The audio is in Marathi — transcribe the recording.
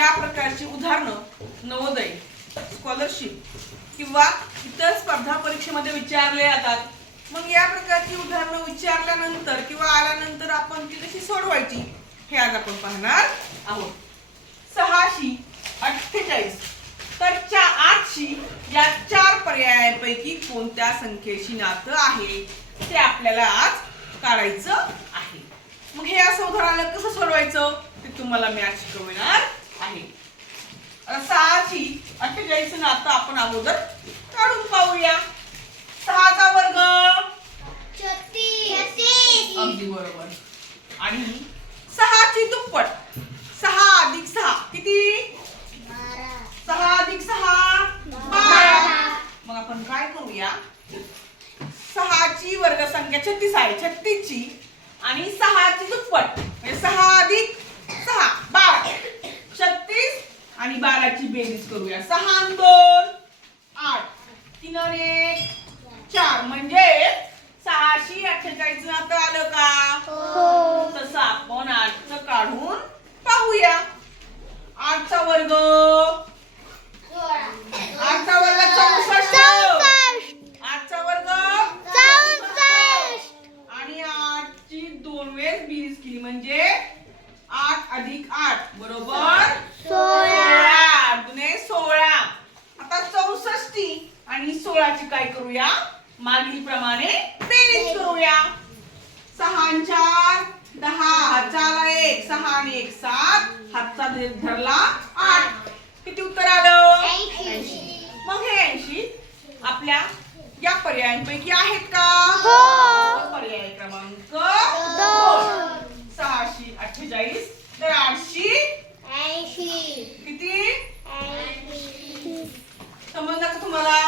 ज्या प्रकारची उदाहरणं नवोदय स्कॉलरशिप किंवा इतर स्पर्धा परीक्षेमध्ये विचारले जातात मग या प्रकारची उदाहरणं विचारल्यानंतर किंवा आल्यानंतर आपण ती कशी सोडवायची? हे आज आपण पाहणार आहोत. सहाशे अठ्ठेचाळीस. तर च्या आठशी या चार पर्यायांपैकी कोणत्या संख्येशी नातं आहे? ते आपल्याला आज काढायचं आहे. मग हे असं उदाहरण कसं सोडवायचं? ते तुम्हाला मी आज शिकवणार आहे. आता सहाशे अठ्ठेचाळीस नातं आपण अगोदर काढून पाहूया. सहाचा वर्ग. अगदी बरोबर. आणि सहाची दुप्पट. सहा अधिक सहा. किती? सहा अधिक सहा. बारा. मग आपण काय करूया? सहाची वर्ग संख्या छत्तीस आहे. छत्तीसची. आणि सहाची दुप्पट. म्हणजे सहा अधिक सहा बारा छत्तीस आणि बाराची बेरीज करूया. सहा दोन आठ. तीन एक चार. म्हणजे सहाशे अठ्ठेचाळीस नातं आलं का? तसं आपण आठचं काढून पाहूया. आठचा वर्ग. आठचा वर्ग चौसष्ट. आठचा वर्ग आणि आठची दोन वेळेस बेरीज केली. म्हणजे आठ अधिक आठ. बरोबर? सोळाची काय करूया? मागील प्रमाणे बेरीज करूया. सहा चार दहा. चार एक. सहा आणि एक सात. हातचा धरला आठ. किती उत्तर आलं? मग हे ऐंशी. आपल्या या पर्यायांपैकी आहेत का? पर्याय क्रमांक सहाशे अठ्ठेचाळीस. तर आठशे. किती? समजलं का तुम्हाला?